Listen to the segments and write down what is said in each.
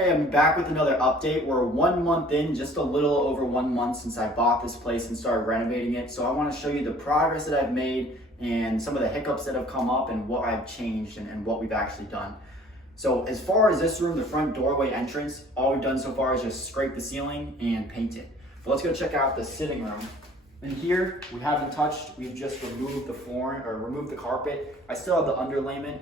Hey, I'm back with another update. We're 1 month in, just a little over 1 month since I bought this place and started renovating it. So I want to show you the progress that I've made and some of the hiccups that have come up and what I've changed and what we've actually done. So as far as this room, the front doorway entrance, all we've done so far is just scrape the ceiling and paint it. But let's go check out the sitting room. In here, we haven't touched, we've just removed the flooring or removed the carpet. I still have the underlayment.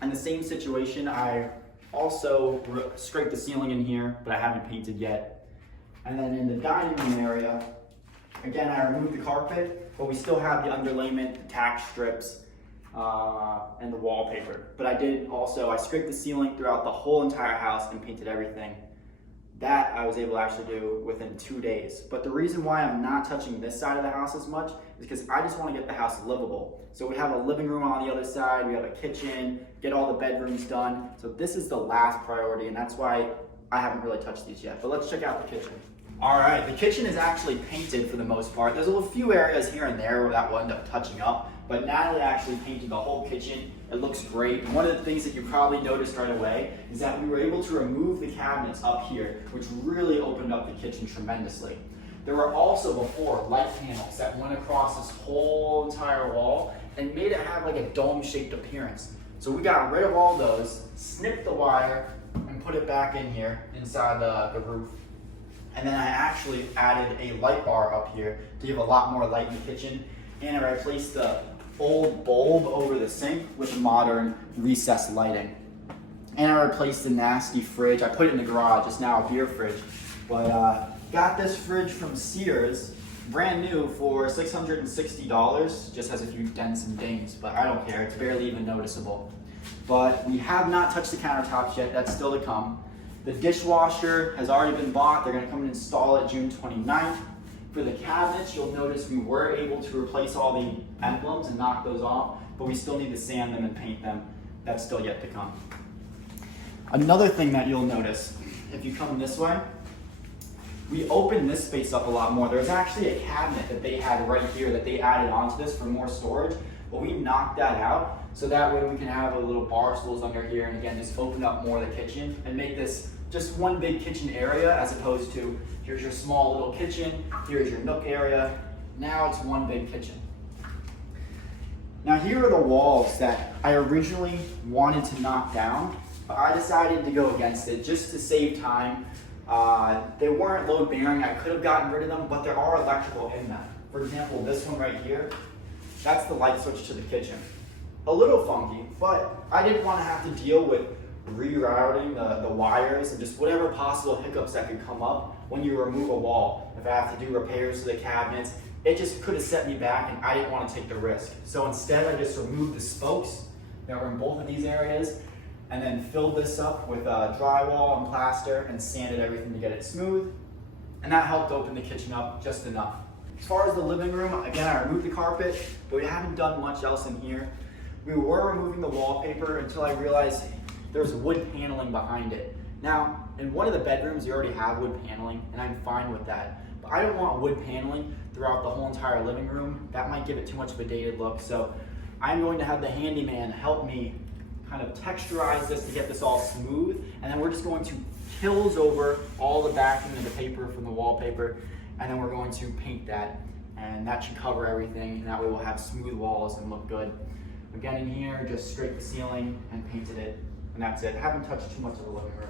In the same situation, I also scraped the ceiling in here, but I haven't painted yet. And then in the dining room area, again, I removed the carpet, but we still have the underlayment, the tack strips, and the wallpaper. But I scraped the ceiling throughout the whole entire house and painted everything. That I was able to actually do within 2 days. But the reason why I'm not touching this side of the house as much is because I just want to get the house livable. So we have a living room on the other side, we have a kitchen, get all the bedrooms done. So this is the last priority, and that's why I haven't really touched these yet. But let's check out the kitchen. All right, the kitchen is actually painted for the most part. There's a few areas here and there that will end up touching up, but Natalie actually painted the whole kitchen. It looks great. And one of the things that you probably noticed right away is that we were able to remove the cabinets up here, which really opened up the kitchen tremendously. There were also before light panels that went across this whole entire wall and made it have like a dome-shaped appearance. So we got rid of all those, snipped the wire, and put it back in here inside the roof. And then I actually added a light bar up here to give a lot more light in the kitchen. And I replaced the old bulb over the sink with modern recessed lighting. And I replaced the nasty fridge. I put it in the garage, it's now a beer fridge. But got this fridge from Sears, brand new for $660. Just has a few dents and dings, but I don't care, it's barely even noticeable. But we have not touched the countertops yet, that's still to come. The dishwasher has already been bought. They're gonna come and install it June 29th. For the cabinets, you'll notice we were able to replace all the emblems and knock those off, but we still need to sand them and paint them. That's still yet to come. Another thing that you'll notice, if you come this way, we opened this space up a lot more. There's actually a cabinet that they had right here that they added onto this for more storage, but we knocked that out so that way we can have a little bar stools under here and again, just open up more of the kitchen and make this just one big kitchen area as opposed to here's your small little kitchen, here's your nook area. Now it's one big kitchen. Now here are the walls that I originally wanted to knock down, but I decided to go against it just to save time. They weren't load bearing, I could have gotten rid of them, but there are electrical in them. For example, this one right here, that's the light switch to the kitchen. A little funky, but I didn't want to have to deal with rerouting the wires and just whatever possible hiccups that could come up when you remove a wall. If I have to do repairs to the cabinets, it just could have set me back and I didn't want to take the risk. So instead I just removed the spokes that were in both of these areas and then filled this up with drywall and plaster and sanded everything to get it smooth. And that helped open the kitchen up just enough. As far as the living room, again, I removed the carpet, but we haven't done much else in here. We were removing the wallpaper until I realized there's wood paneling behind it. Now, in one of the bedrooms, you already have wood paneling, and I'm fine with that. But I don't want wood paneling throughout the whole entire living room. That might give it too much of a dated look. So I'm going to have the handyman help me kind of texturize this to get this all smooth. And then we're just going to kills over all the backing of the paper from the wallpaper. And then we're going to paint that. And that should cover everything. And that way we'll have smooth walls and look good. Again, in here, just scraped the ceiling and painted it. And that's it. I haven't touched too much of the living room.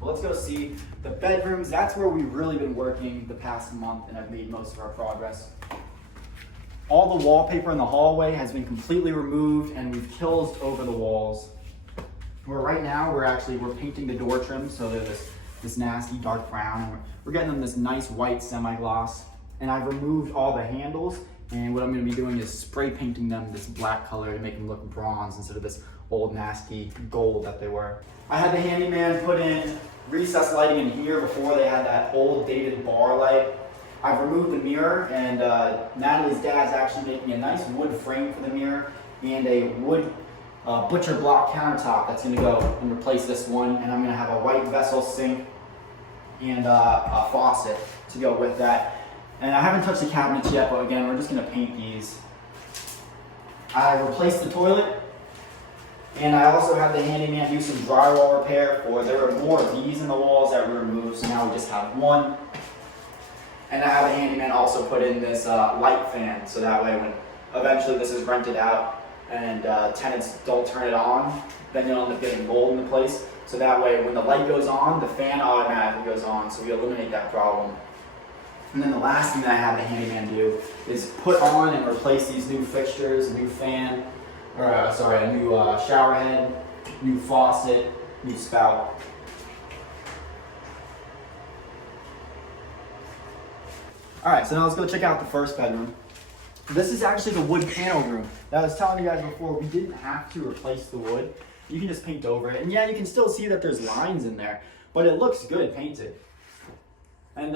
Well, let's go see the bedrooms. That's where we've really been working the past month and I've made most of our progress. All the wallpaper in the hallway has been completely removed and we've kills over the walls. Right now, we're painting the door trims, so they're this nasty dark brown. And we're getting them this nice white semi-gloss. And I've removed all the handles. And what I'm going to be doing is spray painting them this black color to make them look bronze instead of this old nasty gold that they were. I had the handyman put in recessed lighting in here before they had that old dated bar light. I've removed the mirror and Natalie's dad's actually making a nice wood frame for the mirror and a wood butcher block countertop that's going to go and replace this one. And I'm going to have a white vessel sink and a faucet to go with that. And I haven't touched the cabinets yet, but again, we're just gonna paint these. I replaced the toilet And I also had the handyman do some drywall repair there were more of these in the walls that were removed, so now we just have one. And I have the handyman also put in this light fan, so that way when eventually this is rented out and tenants don't turn it on, then you'll end up getting mold in the place. So that way when the light goes on, the fan automatically goes on, so we eliminate that problem. And then the last thing that I have the handyman do is put on and replace these new fixtures, a new fan, a new shower head, new faucet, new spout. All right, so now let's go check out the first bedroom. This is actually the wood panel room. That I was telling you guys before, we didn't have to replace the wood. You can just paint over it. And yeah, you can still see that there's lines in there, but it looks good painted. And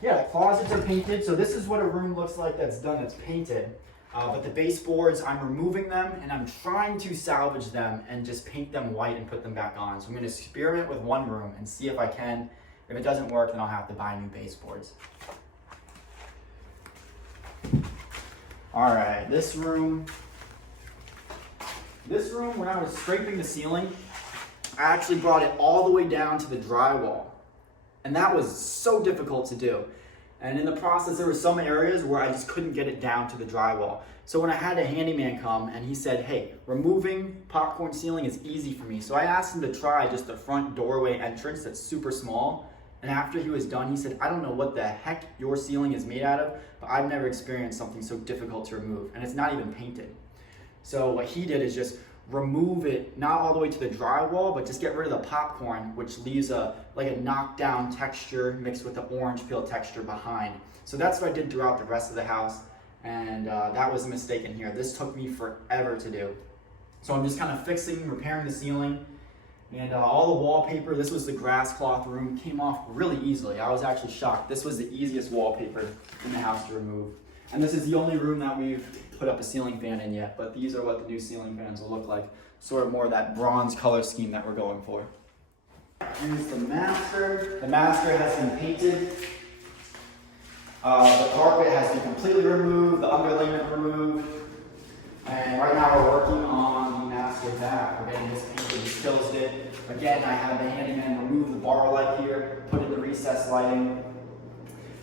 yeah, the closets are painted. So this is what a room looks like that's done, that's painted. But the baseboards, I'm removing them and I'm trying to salvage them and just paint them white and put them back on. So I'm gonna experiment with one room and see if I can. If it doesn't work, then I'll have to buy new baseboards. All right, this room, when I was scraping the ceiling, I actually brought it all the way down to the drywall. And that was so difficult to do. And in the process, there were some areas where I just couldn't get it down to the drywall. So when I had a handyman come and he said, hey, removing popcorn ceiling is easy for me. So I asked him to try just the front doorway entrance that's super small. And after he was done, he said, I don't know what the heck your ceiling is made out of, but I've never experienced something so difficult to remove. And it's not even painted. So what he did is just remove it, not all the way to the drywall, but just get rid of the popcorn, which leaves like a knockdown texture mixed with the orange peel texture behind. So that's what I did throughout the rest of the house. And that was a mistake in here. This took me forever to do. So I'm just kind of fixing, repairing the ceiling. And all the wallpaper, this was the grass cloth room, came off really easily. I was actually shocked. This was the easiest wallpaper in the house to remove. And this is the only room that we've put up a ceiling fan in yet, but these are what the new ceiling fans will look like. Sort of more of that bronze color scheme that we're going for. Here's the master. The master has been painted. The carpet has been completely removed, the underlayment removed. And right now we're working on the master bath. We're getting this painted, this kills it. Again, I had the handyman remove the bar light here, put in the recessed lighting.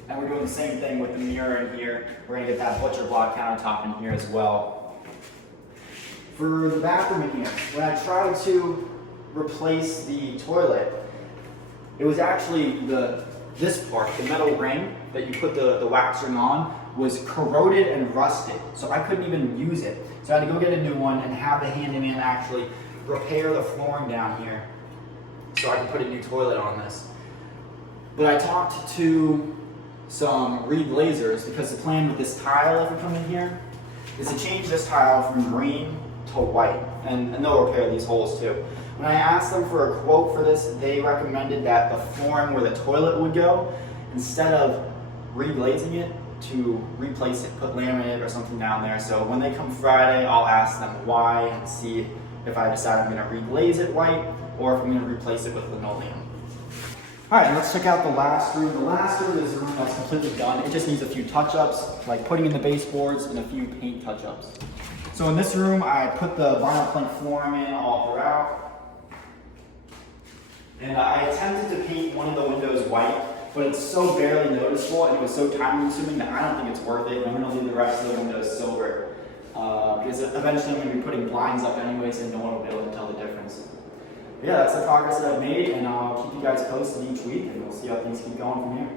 And we're doing the same thing with the mirror in here. We're gonna get that butcher block countertop in here as well. For the bathroom in here, when I tried to replace the toilet, it was actually this part, the metal ring that you put the wax ring on, was corroded and rusted. So I couldn't even use it. So I had to go get a new one and have the handyman actually repair the flooring down here so I could put a new toilet on this. But I talked to some reglazers because the plan with this tile, if we come in here, is to change this tile from green to white, and they'll repair these holes too. When I asked them for a quote for this, they recommended that the flooring where the toilet would go, instead of reglazing it, to replace it, put laminate or something down there. So when they come Friday, I'll ask them why and see if I decide I'm gonna reglaze it white or if I'm gonna replace it with linoleum. All right, let's check out the last room. The last room is a room that's completely done. It just needs a few touch-ups, like putting in the baseboards and a few paint touch-ups. So in this room, I put the vinyl plank flooring in all throughout. And I attempted to paint one of the windows white, but it's so barely noticeable and it was so time-consuming that I don't think it's worth it. I'm gonna leave the rest of the windows silver. Because eventually I'm gonna be putting blinds up anyways and no one will be able to tell the difference. Yeah, that's the progress that I've made, and I'll keep you guys posted each week, and we'll see how things keep going from here.